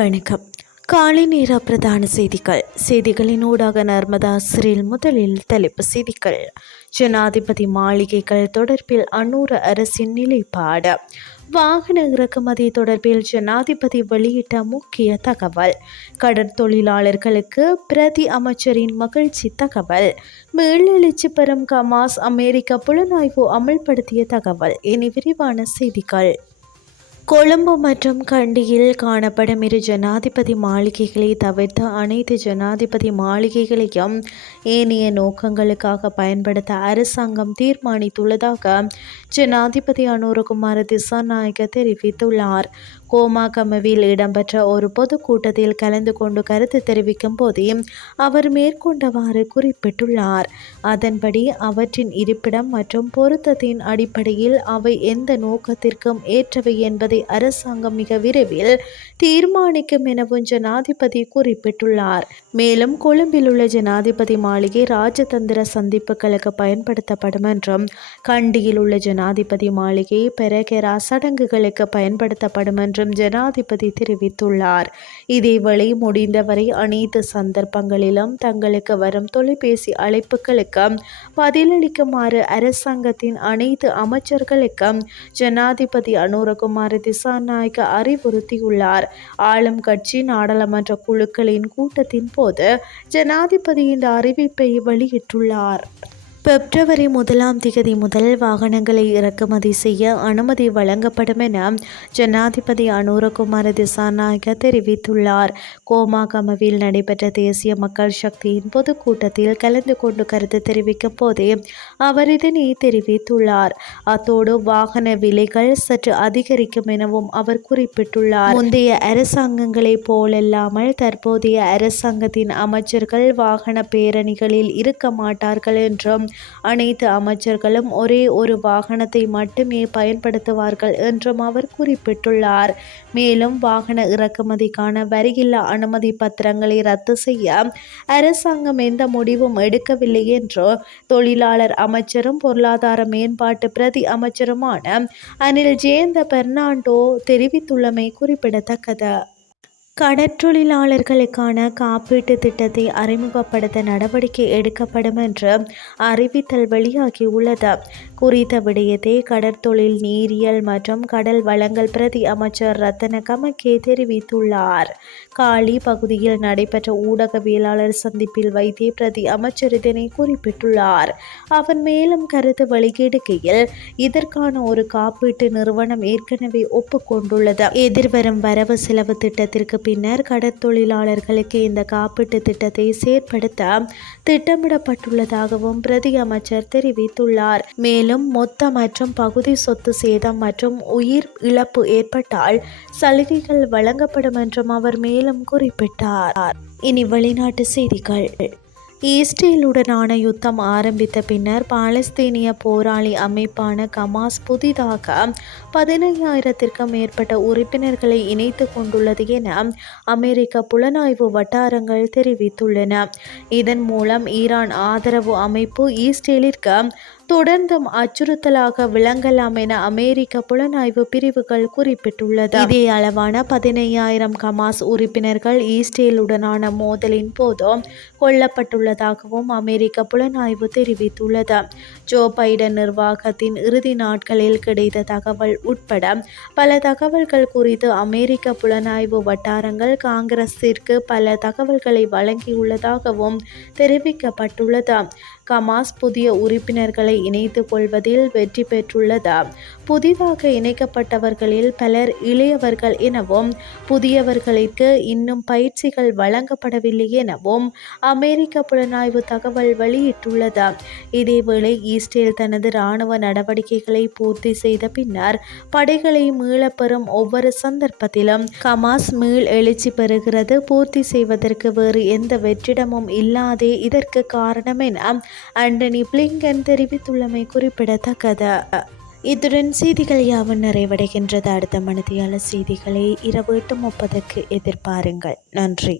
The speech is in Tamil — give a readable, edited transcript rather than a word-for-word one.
வணக்கம். காலை நேர பிரதான செய்திகளின் ஊடாக நர்மதா சிறில். முதலில் தலைப்பு செய்திகள். ஜனாதிபதி மாளிகைகள் தொடர்பில் அன்னூர் அரசின் நிலைப்பாடு. வாகன இறக்குமதி தொடர்பில் ஜனாதிபதி வெளியிட்ட முக்கிய தகவல். கடற்தொழிலாளர்களுக்கு பிரதி அமைச்சரின் மகிழ்ச்சி தகவல். மீளெழுச்சி பெறும் ஹமாஸ் அமெரிக்க புலனாய்வு அமல்படுத்திய தகவல். இனி விரிவான செய்திகள். கொழும்பு மற்றும் கண்டியில் காணப்படும் இரு ஜனாதிபதி மாளிகைகளை தவிர்த்து அனைத்து ஜனாதிபதி மாளிகைகளையும் ஏனைய நோக்கங்களுக்காக பயன்படுத்த அரசாங்கம் தீர்மானித்துள்ளதாக ஜனாதிபதி அனுரகுமார திசாநாயக்க தெரிவித்துள்ளார். கோமாகமவில் இடம்பெற்ற ஒரு பொதுக்கூட்டத்தில் கலந்து கொண்டு கருத்து தெரிவிக்கும் போதே அவர் மேற்கொண்டவாறு குறிப்பிட்டுள்ளார். அதன்படி அவற்றின் இருப்பிடம் மற்றும் பொருத்தத்தின் அடிப்படையில் அவை எந்த நோக்கத்திற்கும் ஏற்றவை என்பதை அரசாங்கம் மிக விரைவில் தீர்மானிக்கும் எனவும் ஜனாதிபதி குறிப்பிட்டுள்ளார். மேலும் கொழும்பில் உள்ள ஜனாதிபதி மாளிகை ராஜதந்திர சந்திப்புகளுக்கு பயன்படுத்தப்படும் என்றும் கண்டியில் உள்ள ஜனாதிபதி மாளிகை பெரகெரா சடங்குகளுக்கு பயன்படுத்தப்படும் என்றும் ஜனாதிபதி தெரிவித்துள்ளார். இதேவேளை முடிந்தவரை அனைத்து சந்தர்ப்பங்களிலும் தங்களுக்கு வரும் தொலைபேசி அழைப்புகளுக்கு பதிலளிக்குமாறு அரசாங்கத்தின் அனைத்து அமைச்சர்களுக்கும் ஜனாதிபதி அனுரகுமார திசாநாயக்க அறிவுறுத்தியுள்ளார். ஆளும் கட்சி நாடாளுமன்ற குழுக்களின் கூட்டத்தின் போது ஜனாதிபதி இந்த அறிவிப்பை வெளியிட்டுள்ளார். பிப்ரவரி 1 முதல் வாகனங்களை இறக்குமதி செய்ய அனுமதி வழங்கப்படும் என ஜனாதிபதி அனுரகுமார திசாநாயக்க தெரிவித்துள்ளார். கோமாகமவில் நடைபெற்ற தேசிய மக்கள் சக்தியின் பொதுக்கூட்டத்தில் கலந்து கொண்டு கருத்து தெரிவிக்கும் போதே அவர் இதனை தெரிவித்துள்ளார். அத்தோடு வாகன விலைகள் சற்று அதிகரிக்கும் எனவும் அவர் குறிப்பிட்டுள்ளார். முந்தைய அரசாங்கங்களைப் போலல்லாமல் தற்போதைய அரசாங்கத்தின் அமைச்சர்கள் வாகன பேரணிகளில் இருக்க மாட்டார்கள் என்றும் அனைத்து அமைச்சர்களும் ஒரே ஒரு வாகனத்தை மட்டுமே பயன்படுத்துவார்கள் என்றும் அவர் குறிப்பிட்டுள்ளார். மேலும் வாகன இறக்குமதிக்கான வரியில்லா அனுமதி பத்திரங்களை ரத்து செய்ய அரசாங்கம் எந்த முடிவும் எடுக்கவில்லை என்று தொழிலாளர் அமைச்சரும் பொருளாதார மேம்பாட்டு பிரதி அமைச்சருமான அனில் ஜெயந்த பெர்னாண்டோ தெரிவித்துள்ளமை குறிப்பிடத்தக்கது. கடற்றொழிலாளர்களுக்கான காப்பீட்டு திட்டத்தை அறிமுகப்படுத்த நடவடிக்கை எடுக்கப்படும் என்று அறிவித்தல் வெளியாகியுள்ளது. குறித்த விடயத்தை கடற்தொழில் நீரியல் மற்றும் கடல் வளங்கள் பிரதி அமைச்சர் ரத்தன கமக்கே தெரிவித்துள்ளார். காலி பகுதியில் நடைபெற்ற ஊடகவியலாளர் சந்திப்பில் வைத்தே பிரதி அமைச்சர் இதனை குறிப்பிட்டுள்ளார். அவர் மேலும் கருத்து வெளியிடுகையில் இதற்கான ஒரு காப்பீட்டு நிறுவனம் ஏற்கனவே ஒப்புக்கொண்டுள்ளது. எதிர்வரும் வரவு செலவு திட்டத்திற்கு பின்னர் கடற்தொழிலாளர்களுக்கு இந்த காப்பீட்டு திட்டத்தை செயற்படுத்த திட்டமிடப்பட்டுள்ளதாகவும் பிரதி அமைச்சர் தெரிவித்துள்ளார். மேலும் மொத்த மற்றும் பகுதி சொத்து சேதம் மற்றும் உயிர் இழப்பு ஏற்பட்டால் சலுகைகள் வழங்கப்படும் என்றும் அவர் மேலும் குறிப்பிட்டார். இனி வெளிநாட்டு செய்திகள். இஸ்ரேலுடனான யுத்தம் ஆரம்பித்த பின்னர் பாலஸ்தீனிய போராளி அமைப்பான ஹமாஸ் புதிதாக 15,000க்கும் மேற்பட்ட உறுப்பினர்களை இணைத்து கொண்டுள்ளது என அமெரிக்க புலனாய்வு வட்டாரங்கள் தெரிவித்துள்ளன. இதன் மூலம் ஈரான் ஆதரவு அமைப்பு இஸ்ரேலிற்கு தொடர்ந்தும் அச்சுறுத்தலாக விளங்கலாம் என அமெரிக்க புலனாய்வு பிரிவுகள் குறிப்பிட்டுள்ளது. இதே அளவான 15,000 ஹமாஸ் உறுப்பினர்கள் இஸ்ரேலுடனான மோதலின் போது கொல்லப்பட்டுள்ளதாகவும் அமெரிக்க புலனாய்வு தெரிவித்துள்ளது. ஜோ பைடன் நிர்வாகத்தின் இறுதி நாட்களில் கிடைத்த தகவல் உட்பட பல தகவல்கள் குறித்து அமெரிக்க புலனாய்வு வட்டாரங்கள் காங்கிரஸிற்கு பல தகவல்களை வழங்கியுள்ளதாகவும் தெரிவிக்கப்பட்டுள்ளது. ஹமாஸ் புதிய உறுப்பினர்களை இணைத்துக் கொள்வதில் வெற்றி பெற்றுள்ளது. புதிதாக இணைக்கப்பட்டவர்களில் பலர் இளையவர்கள் எனவும் புதியவர்களுக்கு இன்னும் பயிற்சிகள் வழங்கப்படவில்லை எனவும் அமெரிக்க புலனாய்வு தகவல் வெளியிட்டுள்ளது. இதேவேளை இஸ்ரேல் தனது இராணுவ நடவடிக்கைகளை பூர்த்தி செய்த பின்னர் படைகளை மீளப்பெறும் ஒவ்வொரு சந்தர்ப்பத்திலும் ஹமாஸ் மீள் எழுச்சி பெறுகிறது. பூர்த்தி செய்வதற்கு வேறு எந்த வெற்றிடமும் இல்லாதே இதற்கு காரணம் என ஆண்டனி பிளிங்கன் தெரிவித்துள்ளமை குறிப்பிடத்தக்கது. இத்துடன் செய்திகள் யாவும் நிறைவடைகின்றது. அடுத்த மணித்தியால செய்திகளை இரவு 8:30க்கு எதிர்பாருங்கள். நன்றி.